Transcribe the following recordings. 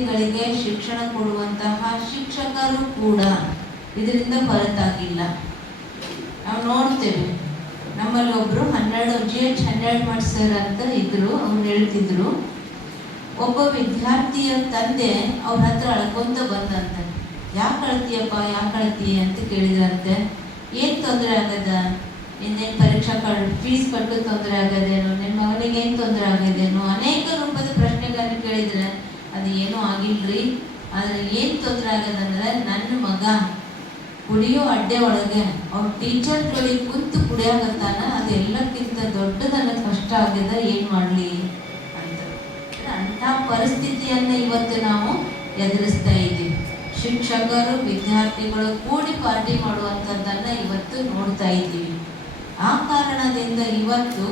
ವಿದ್ಯಾರ್ಥಿಗಳಿಗೆ ಶಿಕ್ಷಣ ಕೊಡುವಂತಹ ಶಿಕ್ಷಕರು ಕೂಡ ಇದರಿಂದ ಹೊರತಾಗಿಲ್ಲ. ನಾವು ನೋಡ್ತೇವೆ, ನಮ್ಮಲ್ಲಿ ಒಬ್ಬರು GH 12 ಸರ್ ಅಂತ ಇದ್ರು. ಅವ್ರು ಹೇಳ್ತಿದ್ರು, ಒಬ್ಬ ವಿದ್ಯಾರ್ಥಿಯ ತಂದೆ ಅವ್ರ ಹತ್ರ ಅಳ್ಕೊಂತ ಬಂದಂತೆ. ಯಾಕೆ ಅಳ್ತೀಯ ಅಂತ ಕೇಳಿದ್ರಂತೆ. ಏನು ತೊಂದರೆ ಆಗದ, ಇನ್ನೇನು ಪರೀಕ್ಷಾ ಫೀಸ್ ಕಟ್ಟು ತೊಂದರೆ ಆಗದೇನೋ, ನಿಮ್ಮ ಮಗನಿಗೆ ಏನು ತೊಂದರೆ ಆಗದೇನೋ, ಅನೇಕ ರೂಪದ ಪ್ರಶ್ನೆಗಳನ್ನು ಕೇಳಿದ್ರೆ ಅದು ಏನೂ ಆಗಿಲ್ರಿ. ಆದರೆ ಏನು ತೊಂದರೆ ಆಗದಂದ್ರೆ ನನ್ನ ಮಗ ಕುಡಿಯೋ ಅಡ್ಡೆ ಒಳಗೆ ಅವ್ರ ಟೀಚರ್ ಜೊತೆ ಕುಂತು ಕುಡಿಯಾಗತ್ತಾನ, ಅದು ಎಲ್ಲಕ್ಕಿಂತ ದೊಡ್ಡದನ್ನ ಕಷ್ಟ ಆಗ್ಯದ, ಏನು ಮಾಡಲಿ ಅಂತ. ಅಂಥ ಪರಿಸ್ಥಿತಿಯನ್ನು ಇವತ್ತು ನಾವು ಎದುರಿಸ್ತಾ ಇದ್ದೀವಿ. ಶಿಕ್ಷಕರು ವಿದ್ಯಾರ್ಥಿಗಳು ಕೂಡಿ ಪಾರ್ಟಿ ಮಾಡುವಂಥದ್ದನ್ನು ಇವತ್ತು ನೋಡ್ತಾ ಇದ್ದೀವಿ. ಆ ಕಾರಣದಿಂದ ಇವತ್ತು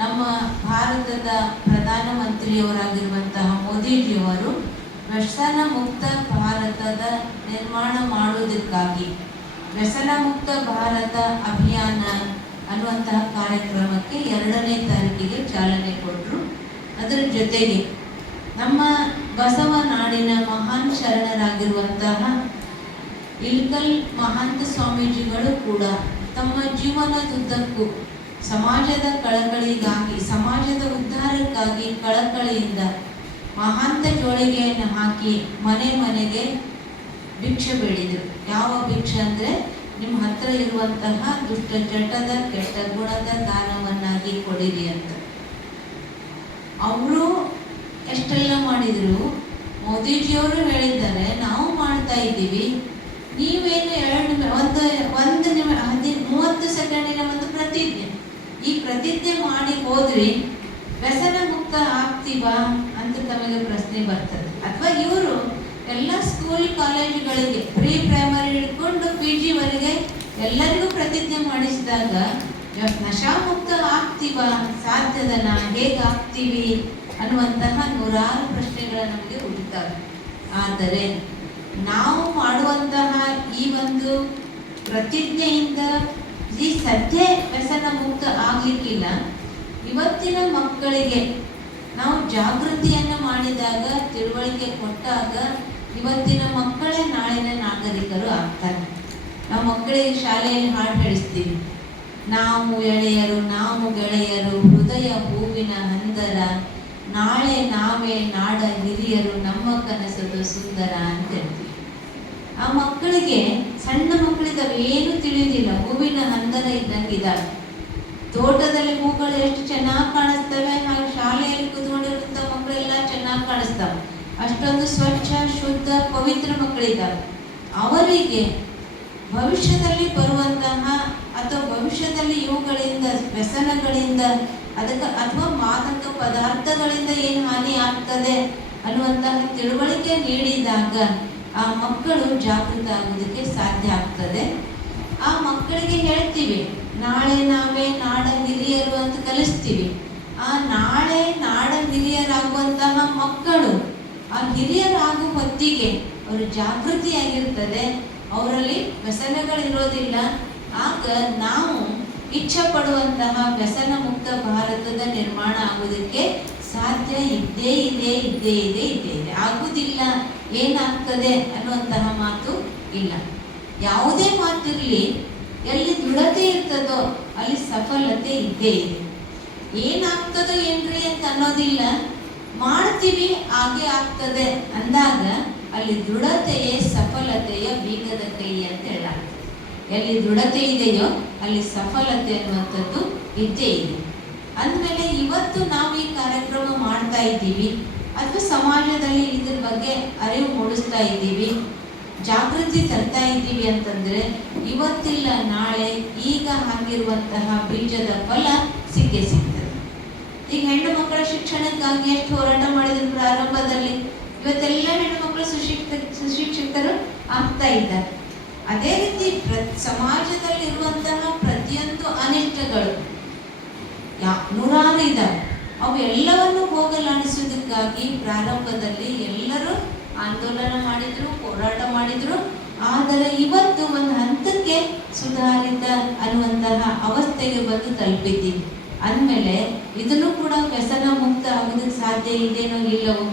ನಮ್ಮ ಭಾರತದ ಪ್ರಧಾನಮಂತ್ರಿಯವರಾಗಿರುವಂತಹ ಮೋದಿಜಿಯವರು ವ್ಯಸನ ಮುಕ್ತ ಭಾರತದ ನಿರ್ಮಾಣ ಮಾಡುವುದಕ್ಕಾಗಿ ವ್ಯಸನ ಮುಕ್ತ ಭಾರತ ಅಭಿಯಾನ ಅನ್ನುವಂತಹ ಕಾರ್ಯಕ್ರಮಕ್ಕೆ 2ನೇ ತಾರೀಕಿಗೆ ಚಾಲನೆ ಕೊಟ್ಟರು. ಅದರ ಜೊತೆಗೆ ನಮ್ಮ ಬಸವ ನಾಡಿನ ಮಹಾನ್ ಶರಣರಾಗಿರುವಂತಹ ಇಳಕಲ್ ಮಹಾಂತ ಸ್ವಾಮೀಜಿಗಳು ಕೂಡ ತಮ್ಮ ಜೀವನದುದ್ದಕ್ಕೂ ಸಮಾಜದ ಕಳಕಳಿಗಾಗಿ, ಸಮಾಜದ ಉದ್ಧಾರಕ್ಕಾಗಿ ಕಳಕಳಿಯಿಂದ ಮಹಾಂತ ಜೋಳಿಗೆಯನ್ನು ಹಾಕಿ ಮನೆ ಮನೆಗೆ ಭಿಕ್ಷೆ ಬೇಡಿದರು. ಯಾವ ಭಿಕ್ಷೆ ಅಂದರೆ, ನಿಮ್ಮ ಹತ್ರ ಇರುವಂತಹ ದುಷ್ಟ ಜಟದ ಕೆಟ್ಟ ಗುಣದ ದಾನವನ್ನಾಗಿ ಕೊಡಿರಿ ಅಂತ. ಅವರು ಎಷ್ಟೆಲ್ಲ ಮಾಡಿದರು. ಮೋದಿಜಿಯವರು ಹೇಳಿದ್ದಾರೆ, ನಾವು ಮಾಡ್ತಾ ಇದ್ದೀವಿ, ನೀವೇನು 30 ಸೆಕೆಂಡಿನ ಒಂದು ಪ್ರತಿಜ್ಞೆ, ಈ ಪ್ರತಿಜ್ಞೆ ಮಾಡಿ ಹೋದ್ರಿ ವ್ಯಸನ ಮುಕ್ತ ಆಗ್ತೀವಾ ಅಂತ ತಮಗೆ ಪ್ರಶ್ನೆ ಬರ್ತದೆ. ಅಥವಾ ಇವರು ಎಲ್ಲ ಸ್ಕೂಲ್ ಕಾಲೇಜುಗಳಿಗೆ ಪ್ರೀ ಪ್ರೈಮರಿ ಹಿಡ್ಕೊಂಡು PG ವರೆಗೆ ಎಲ್ಲರಿಗೂ ಪ್ರತಿಜ್ಞೆ ಮಾಡಿಸಿದಾಗ ನಶಾಮುಕ್ತ ಆಗ್ತೀವಾ, ಸಾಧ್ಯದನ, ಹೇಗೆ ಆಗ್ತೀವಿ ಅನ್ನುವಂತಹ ನೂರಾರು ಪ್ರಶ್ನೆಗಳು ನಮಗೆ ಹುಟ್ಟುತ್ತವೆ. ಆದರೆ ನಾವು ಮಾಡುವಂತಹ ಈ ಒಂದು ಪ್ರತಿಜ್ಞೆಯಿಂದ ಈ ಸದ್ಯ ವ್ಯಸನ ಮುಕ್ತ ಆಗಲಿಕ್ಕಿಲ್ಲ. ಇವತ್ತಿನ ಮಕ್ಕಳಿಗೆ ನಾವು ಜಾಗೃತಿಯನ್ನು ಮಾಡಿದಾಗ, ತಿಳುವಳಿಕೆ ಕೊಟ್ಟಾಗ ಇವತ್ತಿನ ಮಕ್ಕಳೇ ನಾಳಿನ ನಾಗರಿಕರು ಆಗ್ತಾರೆ. ನಾವು ಮಕ್ಕಳಿಗೆ ಶಾಲೆಯಲ್ಲಿ ಹಾಡು ಹೇಳಿಸ್ತೀವಿ, ನಾವು ಎಳೆಯರು ನಾವು ಗೆಳೆಯರು, ಹೃದಯ ಹೂವಿನ ಹಂದರ, ನಾಳೆ ನಾವೇ ನಾಡ ಹಿರಿಯರು, ನಮ್ಮ ಕನಸದು ಸುಂದರ ಅಂತ ಹೇಳ್ತೀವಿ. ಆ ಮಕ್ಕಳಿಗೆ, ಸಣ್ಣ ಮಕ್ಕಳಿದ್ದಾವೆ, ಏನು ತಿಳಿಯೋದಿಲ್ಲ, ಹೂವಿನ ಹಂದರ ಇದ್ದಂಗೆ ಇದ್ದಾವೆ. ತೋಟದಲ್ಲಿ ಹೂಗಳು ಎಷ್ಟು ಚೆನ್ನಾಗಿ ಕಾಣಿಸ್ತವೆ, ಹಾಗೆ ಶಾಲೆಯಲ್ಲಿ ಕೂತ್ಕೊಂಡಿರುವಂಥ ಮಕ್ಕಳೆಲ್ಲ ಚೆನ್ನಾಗಿ ಕಾಣಿಸ್ತವೆ. ಅಷ್ಟೊಂದು ಸ್ವಚ್ಛ, ಶುದ್ಧ, ಪವಿತ್ರ ಮಕ್ಕಳಿದ್ದಾವೆ. ಅವರಿಗೆ ಭವಿಷ್ಯದಲ್ಲಿ ಬರುವಂತಹ ಅಥವಾ ಭವಿಷ್ಯದಲ್ಲಿ ಇವುಗಳಿಂದ, ವ್ಯಸನಗಳಿಂದ, ಅಥವಾ ಮಾದಕ ಪದಾರ್ಥಗಳಿಂದ ಏನು ಹಾನಿ ಆಗ್ತದೆ ಅನ್ನುವಂತಹ ತಿಳುವಳಿಕೆ ನೀಡಿದಾಗ ಆ ಮಕ್ಕಳು ಜಾಗೃತ ಆಗೋದಕ್ಕೆ ಸಾಧ್ಯ ಆಗ್ತದೆ. ಆ ಮಕ್ಕಳಿಗೆ ಹೇಳ್ತೀವಿ, ನಾಳೆ ನಾವೇ ನಾಡ ಹಿರಿಯರು ಅಂತ ಕಲಿಸ್ತೀವಿ. ಆ ನಾಳೆ ನಾಡ ಹಿರಿಯರಾಗುವಂತಹ ಮಕ್ಕಳು ಆ ಹಿರಿಯರಾಗುವ ಹೊತ್ತಿಗೆ ಅವರು ಜಾಗೃತಿಯಾಗಿರ್ತದೆ, ಅವರಲ್ಲಿ ವ್ಯಸನಗಳಿರೋದಿಲ್ಲ. ಆಗ ನಾವು ಇಚ್ಛೆ ಪಡುವಂತಹ ವ್ಯಸನ ಮುಕ್ತ ಭಾರತದ ನಿರ್ಮಾಣ ಆಗೋದಕ್ಕೆ ಸಾಧ್ಯ ಇದ್ದೇ ಇದೆ. ಆಗುವುದಿಲ್ಲ, ಏನಾಗ್ತದೆ ಅನ್ನುವಂತಹ ಮಾತು ಇಲ್ಲ. ಯಾವುದೇ ಮಾತಿರಲಿ, ಎಲ್ಲಿ ದೃಢತೆ ಇರ್ತದೋ ಅಲ್ಲಿ ಸಫಲತೆ ಇದ್ದೇ ಇದೆ. ಏನಾಗ್ತದೋ ಏನ್ರಿ ಅಂತ ಅನ್ನೋದಿಲ್ಲ, ಮಾಡ್ತೀವಿ ಹಾಗೆ ಆಗ್ತದೆ ಅಂದಾಗ ಅಲ್ಲಿ ದೃಢತೆಯೇ ಸಫಲತೆಯ ಬೀಗದ ಕೈ ಅಂತ ಹೇಳಾಗ್ತದೆ. ಎಲ್ಲಿ ದೃಢತೆ ಇದೆಯೋ ಅಲ್ಲಿ ಸಫಲತೆ ಅನ್ನುವಂಥದ್ದು ಇದ್ದೇ ಇದೆ. ಅಂದಮೇಲೆ ಇವತ್ತು ನಾವು ಈ ಕಾರ್ಯಕ್ರಮ ಮಾಡ್ತಾ ಇದ್ದೀವಿ, ಅಥವಾ ಸಮಾಜದಲ್ಲಿ ಇದ್ರ ಬಗ್ಗೆ ಅರಿವು ಮೂಡಿಸ್ತಾ ಇದ್ದೀವಿ, ಜಾಗೃತಿ ತರ್ತಾ ಇದ್ದೀವಿ ಅಂತಂದರೆ ಇವತ್ತಿಲ್ಲ ನಾಳೆ ಈಗ ಹಾಕಿರುವಂತಹ ಬೀಜದ ಫಲ ಸಿಕ್ಕೇ ಸಿಗ್ತದೆ. ಈಗ ಹೆಣ್ಣು ಮಕ್ಕಳ ಶಿಕ್ಷಣಕ್ಕಾಗಿ ಎಷ್ಟು ಹೋರಾಟ ಮಾಡಿದ್ರು ಪ್ರಾರಂಭದಲ್ಲಿ, ಇವತ್ತೆಲ್ಲ ಹೆಣ್ಣು ಮಕ್ಕಳು ಸುಶಿಕ್ಷಿತರು ಆಗ್ತಾ ಇದ್ದಾರೆ. ಅದೇ ರೀತಿ ಸಮಾಜದಲ್ಲಿರುವಂತಹ ಪ್ರತಿಯೊಂದು ಅನಿಷ್ಟಗಳು ನೂರಾರು ಇದ್ದಾವೆ. ಅವು ಎಲ್ಲವನ್ನು ಹೋಗಲಾಡಿಸುವುದಕ್ಕಾಗಿ ಪ್ರಾರಂಭದಲ್ಲಿ ಎಲ್ಲರೂ ಆಂದೋಲನ ಮಾಡಿದ್ರು, ಹೋರಾಟ ಮಾಡಿದ್ರು. ಆದರೆ ಇವತ್ತು ಒಂದು ಹಂತಕ್ಕೆ ಸುಧಾರಿತ ಅನ್ನುವಂತಹ ಅವಸ್ಥೆಗೆ ಬಂದು ತಲುಪಿದ್ದೀವಿ. ಅಂದಮೇಲೆ ಇದನ್ನು ಕೂಡ ವ್ಯಸನ ಮುಕ್ತ ಆಗೋದಕ್ಕೆ ಸಾಧ್ಯ ಇದೆಯೋ ಇಲ್ಲವೋ?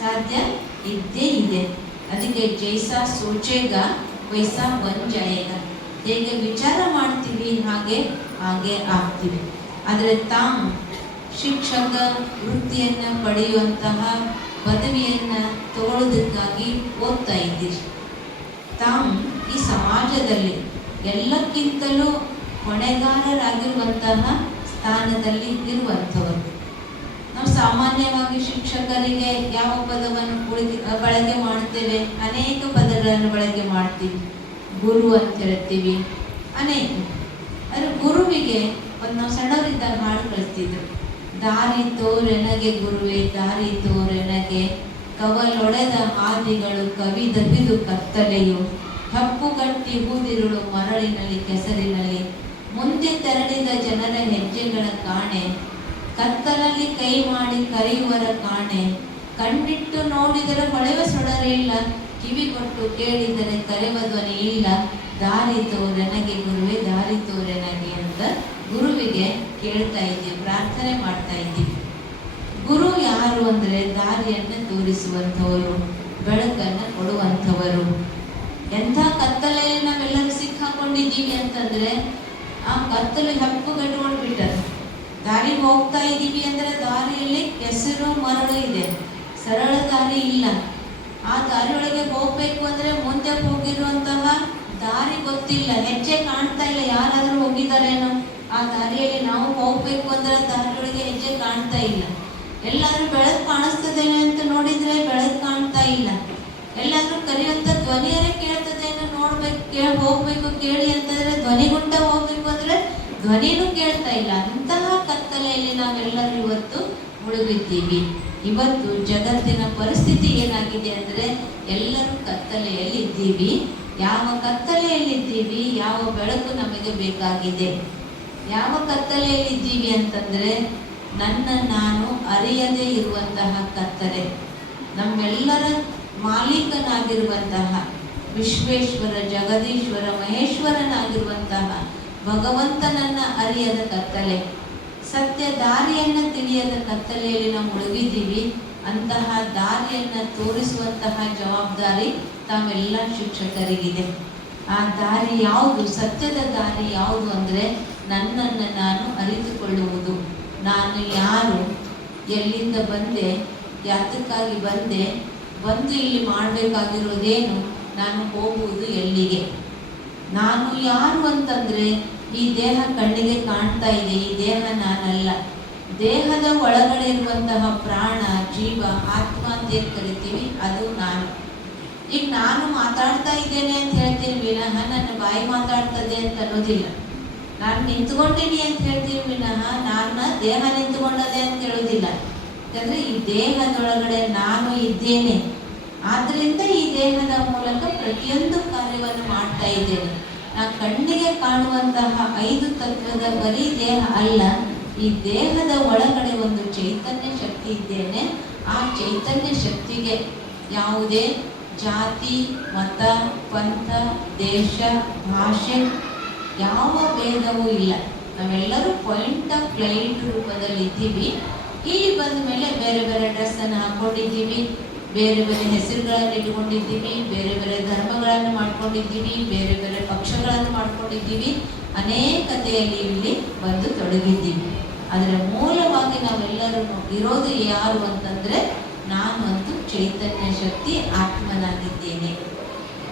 ಸಾಧ್ಯ ಇದ್ದೇ ಇದೆ. ಅದಕ್ಕೆ ಜೈಸಾ ಸೋಚೇಗ ವೈಸಾ ಬನ್ ಜಾಯೇಗ. ಹೇಗೆ ವಿಚಾರ ಮಾಡ್ತೀವಿ ಹಾಗೆ ಆಗ್ತೀವಿ. ಆದರೆ ತಾವು ಶಿಕ್ಷಕ ವೃತ್ತಿಯನ್ನು ಪಡೆಯುವಂತಹ ಪದವಿಯನ್ನು ತಗೊಳ್ಳೋದಕ್ಕಾಗಿ ಓದ್ತಾ ಇದ್ದೀರಿ. ತಾವು ಈ ಸಮಾಜದಲ್ಲಿ ಎಲ್ಲಕ್ಕಿಂತಲೂ ಹೊಣೆಗಾರರಾಗಿರುವಂತಹ ಸ್ಥಾನದಲ್ಲಿ ಇರುವಂಥವರು. ನಾವು ಸಾಮಾನ್ಯವಾಗಿ ಶಿಕ್ಷಕರಿಗೆ ಯಾವ ಪದವನ್ನು ಬಳಕೆ ಮಾಡ್ತೇವೆ? ಅನೇಕ ಪದಗಳನ್ನು ಬಳಕೆ ಮಾಡ್ತೀವಿ. ಗುರು ಅಂತ ಹೇಳ್ತೀವಿ, ಅನೇಕ. ಆದರೆ ಗುರುವಿಗೆ ನಾವು ಸಣ್ಣವರಿದ್ದಾಗ ಹಾಡು ಕಳಿಸ್ತಿದ್ರು. ದಾರಿ ತೋರೆನಗೆ ಗುರುವೇ ದಾರಿ ತೋರೆನಗೆ, ಕವಲೊಡೆದ ಹಾದಿಗಳು ಕವಿದಬಿದು ಕತ್ತಲೆಯು, ಕಪ್ಪುಗಟ್ಟಿ ಹೂದಿರುಳು ಮರಳಿನಲ್ಲಿ ಕೆಸರಿನಲ್ಲಿ, ಮುಂದೆ ತೆರಳಿದ ಜನರ ಹೆಜ್ಜೆಗಳ ಕಾಣೆ, ಕತ್ತಲಲ್ಲಿ ಕೈ ಮಾಡಿ ಕರೆಯುವರ ಕಾಣೆ, ಕಣ್ಣಿಟ್ಟು ನೋಡಿದರೆ ಹೊಳೆವ ಸೊಡರೆ ಇಲ್ಲ, ಕಿವಿಗೊಟ್ಟು ಕೇಳಿದರೆ ಕರೆವ ಧ್ವನಿ ಇಲ್ಲ, ದಾರಿ ತೋರೆನಗೆ ಗುರುವೇ ದಾರಿ ತೋರೆನಗೆ ಅಂತ ಗುರುವಿಗೆ ಕೇಳ್ತಾ ಇದ್ದೀವಿ, ಪ್ರಾರ್ಥನೆ ಮಾಡ್ತಾ ಇದ್ದೀವಿ. ಗುರು ಯಾರು ಅಂದರೆ ದಾರಿಯನ್ನು ತೋರಿಸುವಂಥವರು, ಬೆಳಕನ್ನು ಕೊಡುವಂಥವರು. ಎಂಥ ಕತ್ತಲೆಯಲ್ಲಿ ನಾವೆಲ್ಲರೂ ಸಿಕ್ಕಾಕೊಂಡಿದ್ದೀವಿ ಅಂತಂದರೆ ಆ ಕತ್ತಲೆ ಹಪ್ಪುಗಟ್ಟುಕೊಂಡು ಬಿಟ್ಟರು. ದಾರಿಗೆ ಹೋಗ್ತಾ ಇದ್ದೀವಿ ಅಂದರೆ ದಾರಿಯಲ್ಲಿ ಕೆಸರು ಮರಳು ಇದೆ, ಸರಳ ದಾರಿ ಇಲ್ಲ. ಆ ದಾರಿಯೊಳಗೆ ಹೋಗಬೇಕು ಅಂದರೆ ಮುಂದೆ ಹೋಗಿರುವಂತಹ ದಾರಿ ಗೊತ್ತಿಲ್ಲ, ಹೆಜ್ಜೆ ಕಾಣ್ತಾ ಇಲ್ಲ, ಯಾರಾದರೂ ಹೋಗಿದ್ದಾರೇನೋ ಆ ದಾರಿಯಲ್ಲಿ. ನಾವು ಹೋಗಬೇಕು ಅಂದರೆ ದಾರಿಯೊಳಗೆ ಹೆಜ್ಜೆ ಕಾಣ್ತಾ ಇಲ್ಲ. ಎಲ್ಲಾದ್ರೂ ಬೆಳಕು ಕಾಣಿಸ್ತದೇನೆ ಅಂತ ನೋಡಿದ್ರೆ ಬೆಳಕು ಕಾಣ್ತಾ ಇಲ್ಲ. ಎಲ್ಲಾದ್ರೂ ಕರೆಯುವಂಥ ಧ್ವನಿಯರೇ ಕೇಳ್ತದೇನೋ ನೋಡ್ಬೇಕು, ಹೋಗ್ಬೇಕು ಕೇಳಿ ಅಂತಂದ್ರೆ ಧ್ವನಿಗುಂಟ ಹೋಗ್ಬೇಕು ಅಂದ್ರೆ ಧ್ವನಿನೂ ಕೇಳ್ತಾ ಇಲ್ಲ. ಅಂತಹ ಕತ್ತಲೆಯಲ್ಲಿ ನಾವೆಲ್ಲರೂ ಇವತ್ತು ಮುಳುಗಿದ್ದೀವಿ. ಇವತ್ತು ಜಗತ್ತಿನ ಪರಿಸ್ಥಿತಿ ಏನಾಗಿದೆ ಅಂದರೆ ಎಲ್ಲರೂ ಕತ್ತಲೆಯಲ್ಲಿ ಇದ್ದೀವಿ. ಯಾವ ಕತ್ತಲೆಯಲ್ಲಿ ಇದ್ದೀವಿ? ಯಾವ ಬೆಳಕು ನಮಗೆ ಬೇಕಾಗಿದೆ? ಯಾವ ಕತ್ತಲೆಯಲ್ಲಿ ಇದ್ದೀವಿ ಅಂತಂದರೆ ನನ್ನ ನಾನು ಅರಿಯದೇ ಇರುವಂತಹ ಕತ್ತಲೆ. ನಮ್ಮೆಲ್ಲರ ಮಾಲೀಕನಾಗಿರುವಂತಹ ವಿಶ್ವೇಶ್ವರ, ಜಗದೀಶ್ವರ, ಮಹೇಶ್ವರನಾಗಿರುವಂತಹ ಭಗವಂತನನ್ನ ಅರಿಯದ ಕತ್ತಲೆ, ಸತ್ಯ ದಾರಿಯನ್ನು ತಿಳಿಯದ ಕತ್ತಲೆಯಲ್ಲಿ ನಾವು ಮುಳುಗಿದ್ದೀವಿ. ಅಂತಹ ದಾರಿಯನ್ನು ತೋರಿಸುವಂತಹ ಜವಾಬ್ದಾರಿ ತಾವೆಲ್ಲ ಶಿಕ್ಷಕರಿಗಿದೆ. ಆ ದಾರಿ ಯಾವುದು? ಸತ್ಯದ ದಾರಿ ಯಾವುದು ಅಂದರೆ ನನ್ನನ್ನು ನಾನು ಅರಿತುಕೊಳ್ಳುವುದು. ನಾನು ಯಾರು, ಎಲ್ಲಿಂದ ಬಂದೆ, ಯಾತಕ್ಕಾಗಿ ಬಂದೆ, ಬಂದು ಇಲ್ಲಿ ಮಾಡಬೇಕಾಗಿರೋದೇನು, ನಾನು ಹೋಗುವುದು ಎಲ್ಲಿಗೆ. ನಾನು ಯಾರು ಅಂತಂದರೆ ಈ ದೇಹ ಕಣ್ಣಿಗೆ ಕಾಣ್ತಾ ಇದೆ, ಈ ದೇಹ ನಾನಲ್ಲ. ದೇಹದ ಒಳಗಡೆ ಇರುವಂತಹ ಪ್ರಾಣ, ಜೀವ, ಆತ್ಮ ಅಂತ ಏನು ಕರಿತೀವಿ, ಅದು ನಾನು. ಈಗ ನಾನು ಮಾತಾಡ್ತಾ ಇದ್ದೇನೆ ಅಂತ ಹೇಳ್ತೀನಿ ವಿನಃ ನನ್ನ ಬಾಯಿ ಮಾತಾಡ್ತದೆ ಅಂತ ಅನ್ನೋದಿಲ್ಲ. ನಾನು ನಿಂತ್ಕೊಂಡಿನಿ ಅಂತ ಹೇಳ್ತೀನಿ ವಿನಃ ನನ್ನ ದೇಹ ನಿಂತ್ಕೊಂಡದೆ ಅಂತ ಹೇಳೋದಿಲ್ಲ. ಯಾಕಂದರೆ ಈ ದೇಹದೊಳಗಡೆ ನಾನು ಇದ್ದೇನೆ. ಆದ್ದರಿಂದ ಈ ದೇಹದ ಮೂಲಕ ಪ್ರತಿಯೊಂದು ಕಾರ್ಯವನ್ನು ಮಾಡ್ತಾ ಇದ್ದೇನೆ. ನಾನು ಕಣ್ಣಿಗೆ ಕಾಣುವಂತಹ 5 ತತ್ವದ ಬರೀ ದೇಹ ಅಲ್ಲ, ಈ ದೇಹದ ಒಳಗಡೆ ಒಂದು ಚೈತನ್ಯ ಶಕ್ತಿ ಇದ್ದೇನೆ. ಆ ಚೈತನ್ಯ ಶಕ್ತಿಗೆ ಯಾವುದೇ ಜಾತಿ, ಮತ, ಪಂಥ, ದೇಶ, ಭಾಷೆ ಯಾವ ಭೇದವೂ ಇಲ್ಲ. ನಾವೆಲ್ಲರೂ ಪಾಯಿಂಟ್ ಆಫ್ ಲೈಟ್ ರೂಪದಲ್ಲಿ ಇದ್ದೀವಿ. ಇಲ್ಲಿ ಬಂದ ಮೇಲೆ ಬೇರೆ ಬೇರೆ ಡ್ರೆಸ್ಸನ್ನು ಹಾಕ್ಕೊಂಡಿದ್ದೀವಿ, ಬೇರೆ ಬೇರೆ ಹೆಸರುಗಳನ್ನು ಇಟ್ಕೊಂಡಿದ್ದೀವಿ, ಬೇರೆ ಬೇರೆ ಧರ್ಮಗಳನ್ನು ಮಾಡ್ಕೊಂಡಿದ್ದೀವಿ, ಬೇರೆ ಬೇರೆ ಪಕ್ಷಗಳನ್ನು ಮಾಡ್ಕೊಂಡಿದ್ದೀವಿ, ಅನೇಕತೆಯಲ್ಲಿ ಇಲ್ಲಿ ಬಂದು ತೊಡಗಿದ್ದೀವಿ. ಆದರೆ ಮೂಲವಾಗಿ ನಾವೆಲ್ಲರೂ ಇರೋದು ಯಾರು ಅಂತಂದರೆ ನಾನಂತೂ ಚೈತನ್ಯ ಶಕ್ತಿ ಆತ್ಮನಾಗಿದ್ದೇನೆ.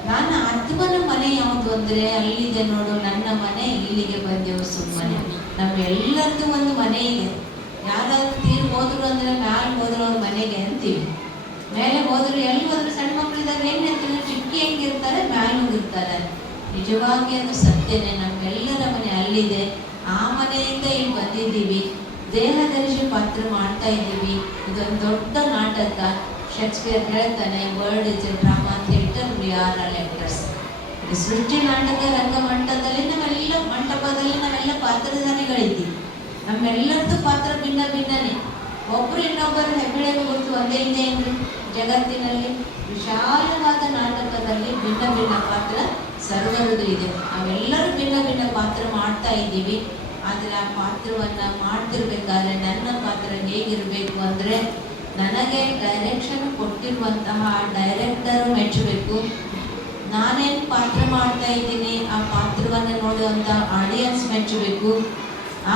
ನಾನು ಆತ್ಮನ ಮನೆ ಯಾವುದು ಅಂದರೆ ಅಲ್ಲಿದೆ ನೋಡು ನನ್ನ ಮನೆ, ಇಲ್ಲಿಗೆ ಬಂದೆವು ಸುಮ್ಮನೆ. ನಮ್ಮೆಲ್ಲರದ್ದು ಒಂದು ಮನೆ ಇದೆ. ಯಾರಾದ್ರೂ ತೀರು ಹೋದ್ರು ಅಂದರೆ ಮ್ಯಾಲೆ ಹೋದ್ರು ಅವ್ರ ಮನೆಗೆ ಅಂತೀವಿ. ಮೇಲೆ ಹೋದ್ರು ಎಲ್ಲಿ ಹೋದ್ರು ಸಣ್ಣ ಮಕ್ಕಳಿದಾಗ ಏನು ಹೇಳ್ತಾರೆ, ಚಿಕ್ಕಿ ಹೆಂಗಿರ್ತಾರೆ ಮ್ಯಾಲೆ ಹೋಗಿರ್ತಾರೆ. ನಿಜವಾಗಿ ಅದು ಸತ್ಯನೇ. ನಮ್ಮೆಲ್ಲರ ಮನೆ ಅಲ್ಲಿದೆ. ಆ ಮನೆಯಿಂದ ಇಲ್ಲಿ ಬಂದಿದ್ದೀವಿ. ದೇಹದರ್ಶಿ ಪಾತ್ರ ಮಾಡ್ತಾ ಇದ್ದೀವಿ. ಇದೊಂದು ದೊಡ್ಡ ನಾಟಕ. ಶೇಕ್ಸ್ಪಿಯರ್ ಹೇಳ್ತಾನೆ, world is A drama theatre, we are all actors. ಸೃಷ್ಟಿ ನಾಟಕ ರಂಗಮಂಟಪದಲ್ಲಿ ನಾವೆಲ್ಲ ಪಾತ್ರಧಾರಿಗಳಿದ್ದೀವಿ. ನಮ್ಮೆಲ್ಲರದ್ದು ಪಾತ್ರ ಭಿನ್ನ ಭಿನ್ನನೇ. ಒಬ್ಬರು ಇನ್ನೊಬ್ಬರು ಹೆಬ್ಬೆಳೆಗೆ ಗೊತ್ತು ಒಂದೇ ಇದೆ ಏನ್ರಿ? ಜಗತ್ತಿನಲ್ಲಿ ವಿಶಾಲವಾದ ನಾಟಕದಲ್ಲಿ ಭಿನ್ನ ಭಿನ್ನ ಪಾತ್ರ ಸರ್ವರದು ಇದೆ. ನಾವೆಲ್ಲರೂ ಭಿನ್ನ ಭಿನ್ನ ಪಾತ್ರ ಮಾಡ್ತಾ ಇದ್ದೀವಿ. ಆದರೆ ಆ ಪಾತ್ರವನ್ನು ಮಾಡ್ತಿರ್ಬೇಕಾದ್ರೆ ನನ್ನ ಪಾತ್ರ ಹೇಗಿರಬೇಕು ಅಂದರೆ ನನಗೆ ಡೈರೆಕ್ಷನ್ ಕೊಟ್ಟಿರುವಂತಹ ಡೈರೆಕ್ಟರ್ ಮೆಚ್ಚಬೇಕು. ನಾನೇನು ಪಾತ್ರ ಮಾಡ್ತಾ ಇದ್ದೀನಿ ಆ ಪಾತ್ರವನ್ನು ನೋಡುವಂಥ ಆಡಿಯನ್ಸ್ ಮೆಚ್ಚಬೇಕು.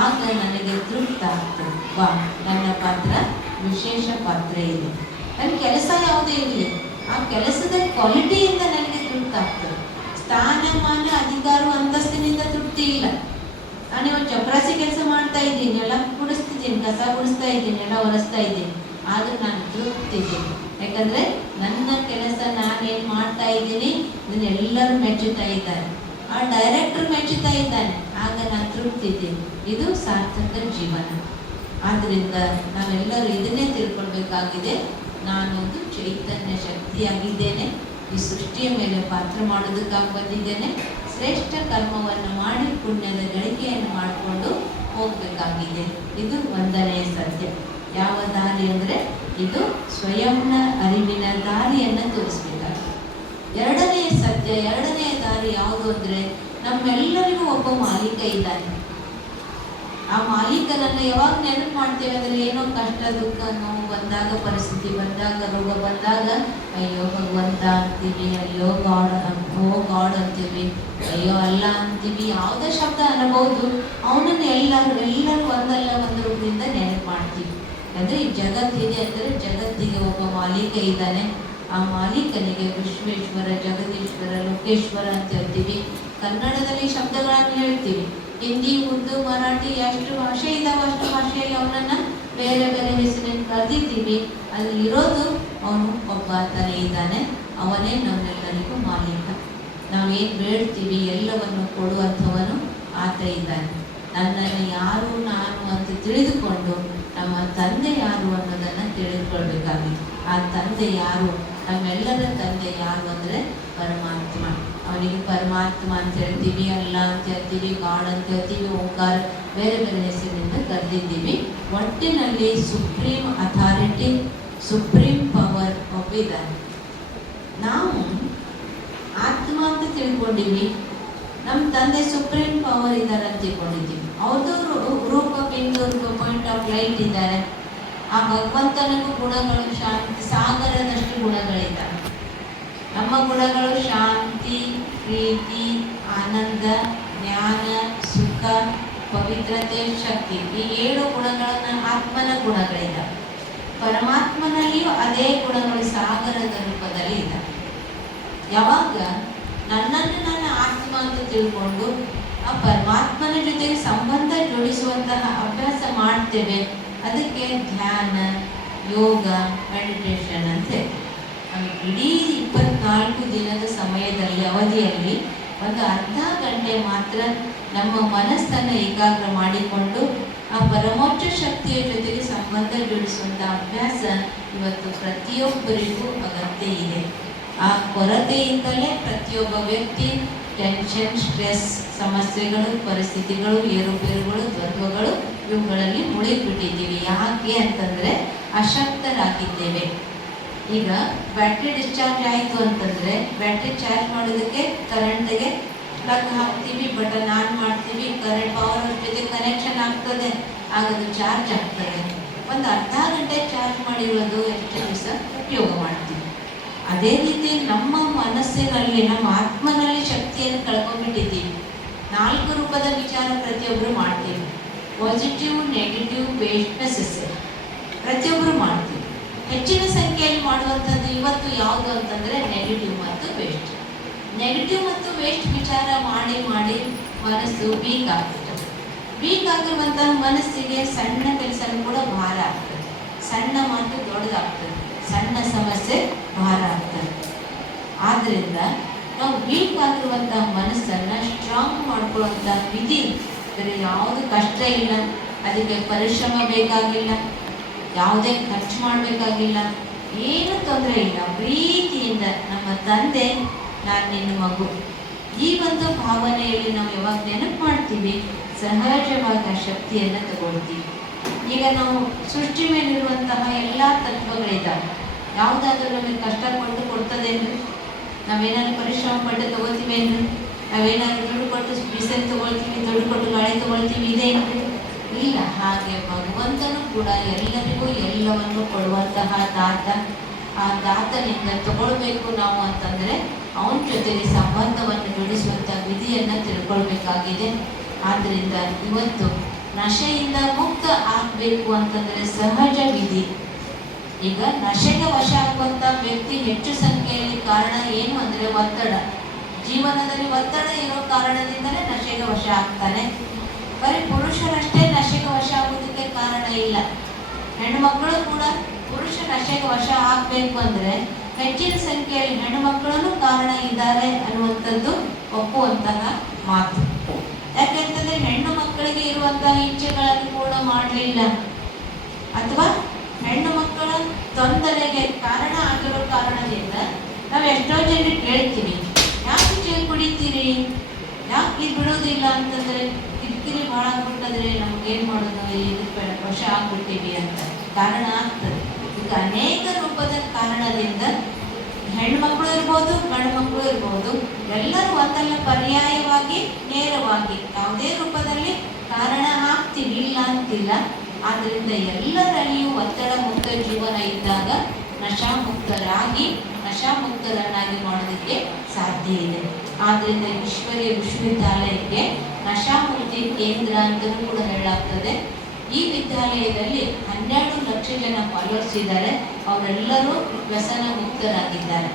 ಆಗ ನನಗೆ ತೃಪ್ತ ಆಗ್ತದೆ. ನನ್ನ ಪಾತ್ರ ವಿಶೇಷ ಪಾತ್ರ ಇದೆ. ನನ್ನ ಕೆಲಸ ಯಾವುದೇ ಇರಲಿ, ಆ ಕೆಲಸದ ಕ್ವಾಲಿಟಿಯಿಂದ ನನಗೆ ತೃಪ್ತ ಆಗ್ತದೆ. ಸ್ಥಾನಮಾನ ಅಧಿಕಾರ ಅಂತಸ್ತಿನಿಂದ ತೃಪ್ತಿ ಇಲ್ಲ. ನಾನು ಇವತ್ತು ಚಪರಾಸಿ ಕೆಲಸ ಮಾಡ್ತಾ ಇದ್ದೀನಿ, ಎಲ್ಲ ಗುಡಿಸ್ತಿದ್ದೀನಿ, ಕಸ ಗುಡಿಸ್ತಾ ಇದ್ದೀನಿ, ಎಲ್ಲ ಒರೆಸ್ತಾ ಇದ್ದೀನಿ, ಆದರೂ ನಾನು ತೃಪ್ತಿದ್ದೀನಿ. ಯಾಕಂದರೆ ನನ್ನ ಕೆಲಸ ನಾನೇನು ಮಾಡ್ತಾ ಇದ್ದೀನಿ ಇದನ್ನೆಲ್ಲರೂ ಮೆಚ್ಚುತ್ತಾ ಇದ್ದಾರೆ, ಆ ಡೈರೆಕ್ಟರ್ ಮೆಚ್ಚುತ್ತಾ ಇದ್ದಾನೆ, ಆಗ ನಾನು ತೃಪ್ತಿದ್ದೀನಿ. ಇದು ಸಾರ್ಥಕ ಜೀವನ. ಆದ್ದರಿಂದ ನಾವೆಲ್ಲರೂ ಇದನ್ನೇ ತಿಳ್ಕೊಳ್ಬೇಕಾಗಿದೆ. ನಾನೊಂದು ಚೈತನ್ಯ ಶಕ್ತಿಯಾಗಿದ್ದೇನೆ, ಈ ಸೃಷ್ಟಿಯ ಮೇಲೆ ಪಾತ್ರ ಮಾಡೋದಕ್ಕಾಗಿ ಬಂದಿದ್ದೇನೆ. ಶ್ರೇಷ್ಠ ಕರ್ಮವನ್ನು ಮಾಡಿ ಪುಣ್ಯದ ಗಳಿಕೆಯನ್ನು ಮಾಡಿಕೊಂಡು ಹೋಗಬೇಕಾಗಿದೆ. ಇದು ಒಂದನೆಯ ಸತ್ಯ. ಯಾವ ದಾರಿ ಅಂದರೆ ಇದು ಸ್ವಯಂನ ಅರಿವಿನ ದಾರಿಯನ್ನು ತೋರಿಸ್ಬೇಕಾಗಿದೆ. ಎರಡನೆಯ ಸತ್ಯ, ಎರಡನೆಯ ದಾರಿ ಯಾವುದು ಅಂದರೆ ನಮ್ಮೆಲ್ಲರಿಗೂ ಒಬ್ಬ ಮಾಲೀಕ ಇದ್ದಾನೆ. ಆ ಮಾಲೀಕನನ್ನು ಯಾವಾಗ ನೆನಪು ಮಾಡ್ತೇವೆ ಅಂದರೆ ಏನೋ ಕಷ್ಟ ದುಃಖ ನೋವು ಬಂದಾಗ, ಪರಿಸ್ಥಿತಿ ಬಂದಾಗ, ರೋಗ ಬಂದಾಗ ಅಯ್ಯೋ ಭಗವಂತ ಅಂತೀವಿ, ಅಯ್ಯೋ ಗಾಡ್ ಅಂತೀವಿ, ಅಯ್ಯೋ ಅಲ್ಲ ಅಂತೀವಿ, ಯಾವುದೇ ಶಬ್ದ ಅನ್ನಬಹುದು. ಅವನನ್ನು ಎಲ್ಲರೂ ಒಂದಲ್ಲ ಒಂದು ರೂಪದಿಂದ ನೆನಪು ಮಾಡ್ತೀವಿ. ಅಂದರೆ ಈ ಜಗತ್ತಿದೆ ಅಂದರೆ ಜಗತ್ತಿಗೆ ಒಬ್ಬ ಮಾಲೀಕ ಇದ್ದಾನೆ. ಆ ಮಾಲೀಕನಿಗೆ ವಿಶ್ವೇಶ್ವರ, ಜಗದೀಶ್ವರ, ಲೋಕೇಶ್ವರ ಅಂತ ಹೇಳ್ತೀವಿ. ಕನ್ನಡದಲ್ಲಿ ಶಬ್ದಗಳನ್ನು ಹೇಳ್ತೀವಿ. ಹಿಂದಿ, ಉರ್ದು, ಮರಾಠಿ ಎಷ್ಟು ಭಾಷೆ ಇದ್ದಾವೆ ಅಷ್ಟು ಭಾಷೆಯಲ್ಲಿ ಅವನನ್ನು ಬೇರೆ ಬೇರೆ ಹೆಸರಿನ ಕರೆದಿದ್ದೀವಿ. ಅಲ್ಲಿರೋದು ಅವನು ಒಬ್ಬ ಆತನೇ ಇದ್ದಾನೆ. ಅವನೇ ನಮ್ಮೆಲ್ಲರಿಗೂ ಮಾಲೀಕ. ನಾವೇನು ಬೇಡ್ತೀವಿ ಎಲ್ಲವನ್ನು ಕೊಡುವಂಥವನು ಆತ ಇದ್ದಾನೆ. ನನ್ನನ್ನು ಯಾರು ನಾನು ಅಂತ ತಿಳಿದುಕೊಂಡು ನಮ್ಮ ತಂದೆ ಯಾರು ಅನ್ನೋದನ್ನು ತಿಳಿದುಕೊಳ್ಬೇಕಾಗಿದೆ. ಆ ತಂದೆ ಯಾರು? ನಮ್ಮೆಲ್ಲರ ತಂದೆ ಯಾರು ಅಂದರೆ ಪರಮಾತ್ಮ. ಅವನಿಗೆ ಪರಮಾತ್ಮ ಅಂತ ಹೇಳ್ತೀವಿ, ಅಲ್ಲ ಅಂತ ಹೇಳ್ತೀವಿ, ಗಾಡ್ ಅಂತ ಹೇಳ್ತೀವಿ, ಓಂಕಾರ, ಬೇರೆ ಬೇರೆ ಹೆಸರಿನಿಂದ ಕರೆದಿದ್ದೀವಿ. ಒಟ್ಟಿನಲ್ಲಿ ಸುಪ್ರೀಂ ಅಥಾರಿಟಿ, ಸುಪ್ರೀಂ ಪವರ್ ಒಬ್ಬಿದ್ದಾನೆ. ನಾವು ಆತ್ಮ ಅಂತ ತಿಳ್ಕೊಂಡಿವಿ, ನಮ್ಮ ತಂದೆ ಸುಪ್ರೀಂ ಪವರ್ ಇದ್ದಾರೆ ಅಂತ ತಿಳ್ಕೊಂಡಿದ್ದೀವಿ. ಅವ್ರದ್ದು ರೂಪ ಬಿಂದು ಪಾಯಿಂಟ್ ಆಫ್ ಲೈಟ್ ಇದ್ದಾರೆ. ಆ ಭಗವಂತನಿಗೂ ಗುಣಗಳು ಶಾಂತಿ ಸಾಗರದಷ್ಟು ಗುಣಗಳಿದ್ದಾವೆ. ನಮ್ಮ ಗುಣಗಳು ಶಾಂತಿ, ಪ್ರೀತಿ, ಆನಂದ, ಜ್ಞಾನ, ಸುಖ, ಪವಿತ್ರತೆ, ಶಕ್ತಿ. ಈ 7 ಗುಣಗಳನ್ನು ಆತ್ಮನ ಗುಣಗಳಿದ್ದಾವೆ. ಪರಮಾತ್ಮನಲ್ಲಿಯೂ ಅದೇ ಗುಣಗಳು ಸಾಗರದ ರೂಪದಲ್ಲಿ ಇದ್ದಾವೆ. ಯಾವಾಗ ನನ್ನನ್ನು ನನ್ನ ಆತ್ಮ ಅಂತ ತಿಳ್ಕೊಂಡು ಆ ಪರಮಾತ್ಮನ ಜೊತೆಗೆ ಸಂಬಂಧ ಜೋಡಿಸುವಂತಹ ಅಭ್ಯಾಸ ಮಾಡ್ತೇವೆ, ಅದಕ್ಕೆ ಧ್ಯಾನ, ಯೋಗ, ಮೆಡಿಟೇಷನ್ ಅಂತ ಹೇಳ್ತೀವಿ. ಇಡೀ 24 ದಿನದ ಸಮಯದಲ್ಲಿ ಅವಧಿಯಲ್ಲಿ ಒಂದು ಅರ್ಧ ಗಂಟೆ ಮಾತ್ರ ನಮ್ಮ ಮನಸ್ಸನ್ನು ಏಕಾಗ್ರ ಮಾಡಿಕೊಂಡು ಆ ಪರಮೋಚ್ಚ ಶಕ್ತಿಯ ಜೊತೆಗೆ ಸಂಬಂಧ ಜೋಡಿಸುವಂಥ ಅಭ್ಯಾಸ ಇವತ್ತು ಪ್ರತಿಯೊಬ್ಬರಿಗೂ ಅಗತ್ಯ ಇದೆ. ಆ ಕೊರತೆಯಿಂದಲೇ ಪ್ರತಿಯೊಬ್ಬ ವ್ಯಕ್ತಿ ಟೆನ್ಷನ್, ಸ್ಟ್ರೆಸ್, ಸಮಸ್ಯೆಗಳು, ಪರಿಸ್ಥಿತಿಗಳು, ಏರುಪೇರುಗಳು, ದ್ವಂದ್ವಗಳು ಇವುಗಳಲ್ಲಿ ಮುಳುಗಿಬಿಟ್ಟಿದ್ದೀವಿ. ಯಾಕೆ ಅಂತಂದರೆ ಅಶಕ್ತರಾಗಿದ್ದೇವೆ. ಈಗ ಬ್ಯಾಟ್ರಿ ಡಿಸ್ಚಾರ್ಜ್ ಆಯಿತು ಅಂತಂದರೆ ಬ್ಯಾಟ್ರಿ ಚಾರ್ಜ್ ಮಾಡೋದಕ್ಕೆ ಕರೆಂಟಿಗೆ ಪ್ಲಗ್ ಹಾಕ್ತೀವಿ, ಬಟನ್ ಆನ್ ಮಾಡ್ತೀವಿ, ಕರೆಂಟ್ ಪವರ್ ಜೊತೆ ಕನೆಕ್ಷನ್ ಆಗ್ತದೆ, ಆಗದು ಚಾರ್ಜ್ ಆಗ್ತದೆ. ಒಂದು ಅರ್ಧ ಗಂಟೆ ಚಾರ್ಜ್ ಮಾಡಿರೋದು ಎಷ್ಟು ದಿವಸ ಉಪಯೋಗ ಮಾಡ್ತೀವಿ. ಅದೇ ರೀತಿ ನಮ್ಮ ಮನಸ್ಸಿನಲ್ಲಿ, ನಮ್ಮ ಆತ್ಮನಲ್ಲಿ ಶಕ್ತಿಯನ್ನು ಕಳ್ಕೊಂಡ್ಬಿಟ್ಟಿದ್ದೀವಿ. 4 ರೂಪದ ವಿಚಾರ ಪ್ರತಿಯೊಬ್ಬರು ಮಾಡ್ತೀವಿ. ಪಾಸಿಟಿವ್, ನೆಗೆಟಿವ್, ವೇಸ್ಟ್, ನೆಸೆಸರಿ ಪ್ರತಿಯೊಬ್ಬರು ಮಾಡ್ತೀವಿ. ಹೆಚ್ಚಿನ ಸಂಖ್ಯೆಯಲ್ಲಿ ಮಾಡುವಂಥದ್ದು ಇವತ್ತು ಯಾವುದು ಅಂತಂದರೆ ನೆಗೆಟಿವ್ ಮತ್ತು ವೇಸ್ಟ್. ನೆಗೆಟಿವ್ ಮತ್ತು ವೇಸ್ಟ್ ವಿಚಾರ ಮಾಡಿ ಮಾಡಿ ಮನಸ್ಸು ವೀಕ್ ಆಗ್ತದೆ. ವೀಕ್ ಆಗಿರುವಂತಹ ಮನಸ್ಸಿಗೆ ಸಣ್ಣ ಕೆಲಸನೂ ಕೂಡ ಭಾರ ಆಗ್ತದೆ, ಸಣ್ಣ ಮಾತು ದೊಡ್ಡದಾಗ್ತದೆ, ಸಣ್ಣ ಸಮಸ್ಯೆ ಭಾರ ಆಗ್ತದೆ. ಆದ್ದರಿಂದ ನಾವು ವೀಕ್ ಆಗಿರುವಂತಹ ಮನಸ್ಸನ್ನು ಸ್ಟ್ರಾಂಗ್ ಮಾಡ್ಕೊಳ್ಳುವಂಥ ವಿಧಿ ಬೇರೆ ಯಾವುದು ಕಷ್ಟ ಇಲ್ಲ. ಅದಕ್ಕೆ ಪರಿಶ್ರಮ ಬೇಕಾಗಿಲ್ಲ, ಯಾವುದೇ ಖರ್ಚು ಮಾಡಬೇಕಾಗಿಲ್ಲ, ಏನು ತೊಂದರೆ ಇಲ್ಲ. ಪ್ರೀತಿಯಿಂದ ನಮ್ಮ ತಂದೆ ನಾನು ನಿನ್ನ ಮಗು, ಈ ಒಂದು ಭಾವನೆಯಲ್ಲಿ ನಾವು ಯಾವಾಗ ನೆನಪು ಮಾಡ್ತೀವಿ ಸಹಜವಾಗಿ ಆ ಶಕ್ತಿಯನ್ನು ತಗೊಳ್ತೀವಿ. ಈಗ ನಾವು ಸೃಷ್ಟಿ ಮೇಲಿರುವಂತಹ ಎಲ್ಲ ತತ್ವಗಳಿದ್ದಾವೆ. ಯಾವುದಾದ್ರೂ ನಮಗೆ ಕಷ್ಟ ಕೊಟ್ಟು ಕೊಡ್ತದೇನ್ರಿ? ನಾವೇನಾದ್ರು ಪರಿಶ್ರಮ ಪಟ್ಟು ತಗೋತೀವೇನ್ರಿ? ನಾವೇನಾದ್ರು ದುಡ್ಡು ಕೊಟ್ಟು ಬಿಸಿಲು ತೊಗೊಳ್ತೀವಿ, ದುಡ್ಡು ಕೊಟ್ಟು ಗಾಳಿ ತೊಗೊಳ್ತೀವಿ, ಇದೇನ್ರಿ? ಇಲ್ಲ. ಹಾಗೆ ಭಗವಂತನು ಕೂಡ ಎಲ್ಲರಿಗೂ ಎಲ್ಲವನ್ನು ಕೊಡುವಂತಹ ದಾತ. ಆ ದಾತನಿಂದ ತಗೊಳ್ಬೇಕು ನಾವು ಅಂತಂದರೆ ಅವನ ಜೊತೆಗೆ ಸಂಬಂಧವನ್ನು ಜೋಡಿಸುವಂಥ ವಿಧಿಯನ್ನು ತಿಳ್ಕೊಳ್ಬೇಕಾಗಿದೆ. ಆದ್ದರಿಂದ ಇವತ್ತು ನಶೆಯಿಂದ ಮುಕ್ತ ಆಗಬೇಕು ಅಂತಂದರೆ ಸಹಜ ವಿಧಿ. ಈಗ ನಶೆಗೆ ವಶ ಆಗುವಂಥ ವ್ಯಕ್ತಿ ಹೆಚ್ಚು ಸಂಖ್ಯೆಯಲ್ಲಿ ಕಾರಣ ಏನು ಅಂದರೆ ಒತ್ತಡ. ಜೀವನದಲ್ಲಿ ಒತ್ತಡ ಇರೋ ಕಾರಣದಿಂದಲೇ ನಶೆಗೆ ವಶ ಆಗ್ತಾನೆ. ಬರೀ ಪುರುಷರಷ್ಟೇ ನಶೆಗೆ ವಶ ಆಗೋದಕ್ಕೆ ಕಾರಣ ಇಲ್ಲ. ಹೆಣ್ಣುಮಕ್ಕಳು ಕೂಡ ಪುರುಷ ನಶೆಗೆ ವಶ ಆಗಬೇಕು ಅಂದರೆ ಹೆಚ್ಚಿನ ಸಂಖ್ಯೆಯಲ್ಲಿ ಹೆಣ್ಣುಮಕ್ಕಳೂ ಕಾರಣ ಇದ್ದಾರೆ ಅನ್ನುವಂಥದ್ದು ಒಪ್ಪುವಂತಹ ಮಾತು. ಯಾಕೆಂತಂದರೆ ಹೆಣ್ಣು ಮಕ್ಕಳಿಗೆ ಇರುವಂತಹ ಇಚ್ಛೆಗಳನ್ನು ಕೂಡ ಮಾಡಲಿಲ್ಲ, ಅಥವಾ ಹೆಣ್ಣು ಮಕ್ಕಳ ತೊಂದರೆಗೆ ಕಾರಣ ಆಗಿರೋ ಕಾರಣದಿಂದ ನಾವು ಎಷ್ಟೋ ಜನ ಕೇಳ್ತೀವಿ, ಯಾಕೆ ಚೇ ಕುಡಿತೀರಿ, ಯಾಕೆ ಇದು ಬಿಡೋದಿಲ್ಲ ಅಂತಂದರೆ ಕಿರಿಕಿರಿ ಭಾಳ ಆಗ್ಬಿಟ್ಟದ್ರೆ ನಮ್ಗೇನು ಮಾಡೋದು, ಇದಕ್ಕೆ ವಶ ಆಗ್ಬಿಟ್ಟಿವಿ ಅಂತ ಕಾರಣ ಆಗ್ತದೆ. ಈಗ ಅನೇಕ ರೂಪದ ಕಾರಣದಿಂದ ಹೆಣ್ಮಕ್ಳು ಇರ್ಬೋದು, ಗಂಡು ಮಕ್ಕಳು ಇರ್ಬೋದು, ಎಲ್ಲರೂ ಒಂದಲ್ಲ ಪರ್ಯಾಯವಾಗಿ ನೇರವಾಗಿ ಯಾವುದೇ ರೂಪದಲ್ಲಿ ಕಾರಣ ಆಗ್ತೀವಿ, ಇಲ್ಲ ಅಂತಿಲ್ಲ. ಆದ್ದರಿಂದ ಎಲ್ಲರಲ್ಲಿಯೂ ಒತ್ತಡ ಮುಕ್ತ ಜೀವನ ಇದ್ದಾಗ ನಶಾಮುಕ್ತರಾಗಿ ನಶಾಮುಕ್ತರನ್ನಾಗಿ ಮಾಡೋದಕ್ಕೆ ಸಾಧ್ಯ ಇದೆ. ಆದ್ದರಿಂದ ಈಶ್ವರೀಯ ವಿಶ್ವವಿದ್ಯಾಲಯಕ್ಕೆ ನಶಾಮುಕ್ತಿ ಕೇಂದ್ರ ಅಂತಲೂ ಕೂಡ ಹೇಳಲಾಗ್ತದೆ. ಈ ವಿದ್ಯಾಲಯದಲ್ಲಿ 12 ಲಕ್ಷ ಜನ ಫಾಲೋವರ್ಸ್ ಇದ್ದಾರೆ. ಅವರೆಲ್ಲರೂ ವ್ಯಸನ ಮುಕ್ತರಾಗಿದ್ದಾರೆ.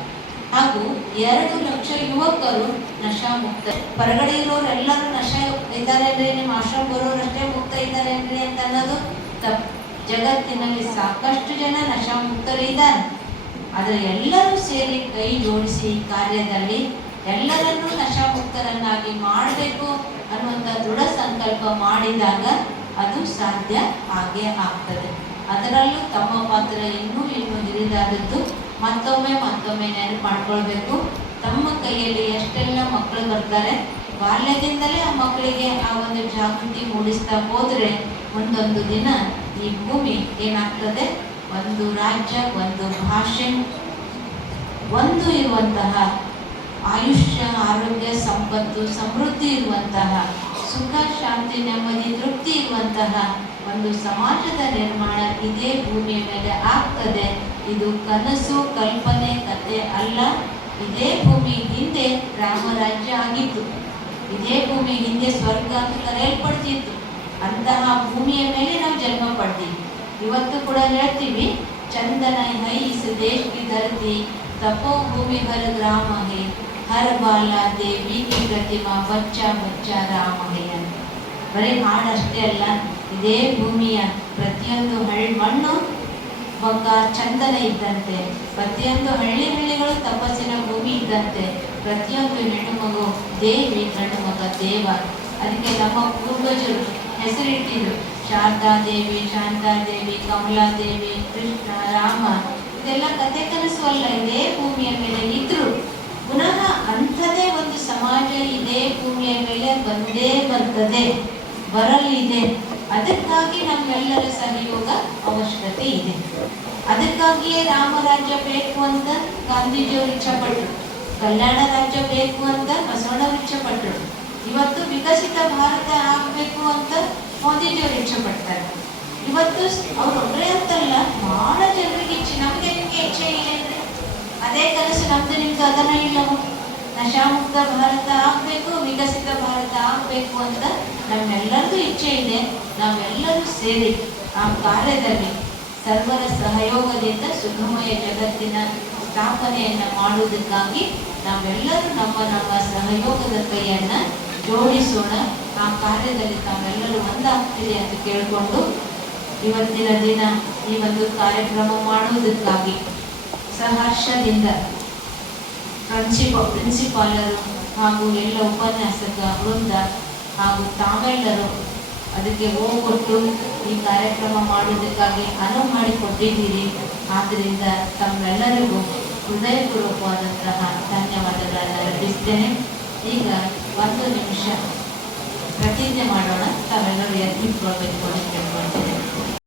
ಹಾಗೂ 2 ಲಕ್ಷ ಯುವಕರು ನಶಾಮುಕ್ತ. ಹೊರಗಡೆ ಇರೋರೆಲ್ಲರೂ ನಶೆ ಇದ್ದಾರೆ ಅಂದರೆ ನಿಮ್ಮ ಆಶ್ರಮ ಬರೋರಷ್ಟೇ ಮುಕ್ತ ಇದ್ದಾರೆ ಅಂದರೆ ಅಂತ ಅನ್ನೋದು ತಪ್ಪು. ಜಗತ್ತಿನಲ್ಲಿ ಸಾಕಷ್ಟು ಜನ ನಶಾಮುಕ್ತರಿದ್ದಾರೆ. ಆದರೆ ಎಲ್ಲರೂ ಸೇರಿ ಕೈ ಜೋಡಿಸಿ ಕಾರ್ಯದಲ್ಲಿ ಎಲ್ಲರನ್ನೂ ನಶಾಮುಕ್ತರನ್ನಾಗಿ ಮಾಡಬೇಕು ಅನ್ನುವಂಥ ದೃಢ ಸಂಕಲ್ಪ ಮಾಡಿದಾಗ ಅದು ಸಾಧ್ಯ ಆಗೇ ಆಗ್ತದೆ. ಅದರಲ್ಲೂ ತಮ್ಮ ಪಾತ್ರ ಇನ್ನೂ ಹಿರಿದಾದದ್ದು ಮತ್ತೊಮ್ಮೆ ನೆನಪು ಮಾಡ್ಕೊಳ್ಬೇಕು. ತಮ್ಮ ಕೈಯಲ್ಲಿ ಎಷ್ಟೆಲ್ಲ ಮಕ್ಕಳು ಬರ್ತಾರೆ, ಬಾಲ್ಯದಿಂದಲೇ ಆ ಮಕ್ಕಳಿಗೆ ಆ ಒಂದು ಜಾಗೃತಿ ಮೂಡಿಸ್ತಾ ಹೋದರೆ ಒಂದೊಂದು ದಿನ ಈ ಭೂಮಿ ಏನಾಗ್ತದೆ, ಒಂದು ರಾಜ್ಯ, ಒಂದು ಭಾಷೆ, ಒಂದು ಇರುವಂತಹ ಆಯುಷ್ಯ, ಆರೋಗ್ಯ, ಸಂಪತ್ತು, ಸಮೃದ್ಧಿ ಇರುವಂತಹ, ಸುಖ, ಶಾಂತಿ, ನೆಮ್ಮದಿ, ತೃಪ್ತಿ ಇರುವಂತಹ ಒಂದು ಸಮಾಜದ ನಿರ್ಮಾಣ ಇದೇ ಭೂಮಿಯ ಮೇಲೆ ಆಗ್ತದೆ. ಇದು ಕನಸು, ಕಲ್ಪನೆ, ಕತೆ ಅಲ್ಲ. ಇದೇ ಭೂಮಿ ಹಿಂದೆ ರಾಮರಾಜ್ಯ ಆಗಿತ್ತು. ಇದೇ ಭೂಮಿ ಹಿಂದೆ ಸ್ವರ್ಗ ಅಂತ ಕರೆಯಲ್ಪಡ್ತಿತ್ತು. ಅಂತಹ ಭೂಮಿಯ ಮೇಲೆ ನಾವು ಜನ್ಮ ಪಡ್ತೀವಿ. ಇವತ್ತು ಕೂಡ ಹೇಳ್ತೀವಿ, ಚಂದನ ಹೈ ಇಸ್ ದೇಶ್ ಕಿ ಧರತಿ, ತಪೋ ಭೂಮಿ ಹರ ಗ್ರಾಮ ಹೇ, ಹರ ಬಾಲ ದೇವಿ ಕಿ ಪ್ರತಿಮಾ, ಬಚ್ಚ ಬಚ್ಚ ರಾಮ ಹೇ ಅಂತ. ಬರೀ ಹಾಡಷ್ಟೇ ಅಲ್ಲ, ಇದೇ ಭೂಮಿಯ ಪ್ರತಿಯೊಂದು ಮಣ್ಣು ಬೊಕ್ಕ ಚಂದನ ಇದ್ದಂತೆ, ಪ್ರತಿಯೊಂದು ಹಳ್ಳಿಗಳು ತಪಸ್ಸಿನ ಭೂಮಿ ಇದ್ದಂತೆ, ಪ್ರತಿಯೊಂದು ಹೆಣ್ಣು ಮಗು ದೇವಿ, ಗಂಡು ಮಗ ದೇವ. ಅದಕ್ಕೆ ನಮ್ಮ ಪೂರ್ವಜರು ಹೆಸರಿಟ್ಟಿದ್ರು, ಶಾರದಾದೇವಿ, ಶಾಂತಾದೇವಿ, ಕಮಲಾದೇವಿ, ಕೃಷ್ಣ, ರಾಮ. ಇದೆಲ್ಲ ಕತೆ ಕನಸು ಅಲ್ಲ, ಇದೇ ಭೂಮಿಯ ಮೇಲೆ ಇದ್ರು. ಪುನಃ ಅಂಥದೇ ಒಂದು ಸಮಾಜ ಇದೇ ಭೂಮಿಯ ಮೇಲೆ ಬಂದೇ ಬರ್ತದೆ, ಬರಲಿದೆ. ಅದಕ್ಕಾಗಿ ನಮ್ಮೆಲ್ಲರ ಸಹಯೋಗ ಅವಶ್ಯಕತೆ ಇದೆ. ಅದಕ್ಕಾಗಿಯೇ ರಾಮರಾಜ್ಯ ಬೇಕು ಅಂತ ಗಾಂಧೀಜಿಯವರು ಇಚ್ಛಪಟ್ಟರು, ಕಲ್ಯಾಣ ರಾಜ್ಯ ಬೇಕು ಅಂತ ಬಸವಣ್ಣವರು ಇಚ್ಛಪಟ್ಟರು. ಇವತ್ತು ವಿಕಸಿತ ಭಾರತ ಆಗಬೇಕು ಅಂತ ಮೋದಿಜಿಯವರು ಇಚ್ಛಪಡ್ತಾರೆ. ಇವತ್ತು ಅವರೊಬ್ಬರೇ ಅಂತಲ್ಲ, ಬಹಳ ಜನರಿಗೆ ಇಚ್ಛೆ. ನಮಗೆ ನಿಮಗೆ ಇಚ್ಛೆ ಇದೆ ಅಂದರೆ ಅದೇ ಕನಸು ನಮ್ದು ನಿಮ್ದು ಅದನ್ನ ಇಲ್ಲವು. ನಶಾಮುಕ್ತ ಭಾರತ ಆಗಬೇಕು, ವಿಕಸಿತ ಭಾರತ ಆಗಬೇಕು ಅಂತ ನಮ್ಮೆಲ್ಲರದು ಇಚ್ಛೆ ಇದೆ. ನಾವೆಲ್ಲರೂ ಸೇರಿ ಆ ಕಾರ್ಯದಲ್ಲಿ ಸರ್ವರ ಸಹಯೋಗದಿಂದ ಸುಖಮಯ ಜಗತ್ತಿನ ಸ್ಥಾಪನೆಯನ್ನು ಮಾಡುವುದಕ್ಕಾಗಿ ನಾವೆಲ್ಲರೂ ನಮ್ಮ ಸಹಯೋಗದ ಕೈಯನ್ನು ಜೋಡಿಸೋಣ. ಆ ಕಾರ್ಯದಲ್ಲಿ ತಾವೆಲ್ಲರೂ ಒಂದಾಗ್ತಿದೆ ಅಂತ ಕೇಳಿಕೊಂಡು ಇವತ್ತಿನ ದಿನ ಈ ಒಂದು ಕಾರ್ಯಕ್ರಮ ಮಾಡುವುದಕ್ಕಾಗಿ ಸಹರ್ಷದಿಂದ ಪ್ರಿನ್ಸಿಪಾಲರು ಹಾಗೂ ಎಲ್ಲ ಉಪನ್ಯಾಸಕ ವೃಂದ ಹಾಗೂ ತಾವೆಲ್ಲರೂ ಅದಕ್ಕೆ ಹೋಗೊಟ್ಟು ಈ ಕಾರ್ಯಕ್ರಮ ಮಾಡುವುದಕ್ಕಾಗಿ ಅನುವು ಮಾಡಿಕೊಟ್ಟಿದ್ದೀರಿ. ಆದ್ದರಿಂದ ತಮ್ಮೆಲ್ಲರಿಗೂ ಹೃದಯಪೂರ್ವಕವಾದಂತಹ ಧನ್ಯವಾದಗಳನ್ನು ಅರ್ಪಿಸ್ತೇನೆ. ಈಗ 1 ನಿಮಿಷ ಪ್ರತಿಜ್ಞೆ ಮಾಡೋಣ. ತಾವೆಲ್ಲರೂ ಎದ್ದಿಟ್ಕೊಳ್ಬೇಕು ಅಂತ ಕೇಳ್ಕೊಳ್ತೇನೆ.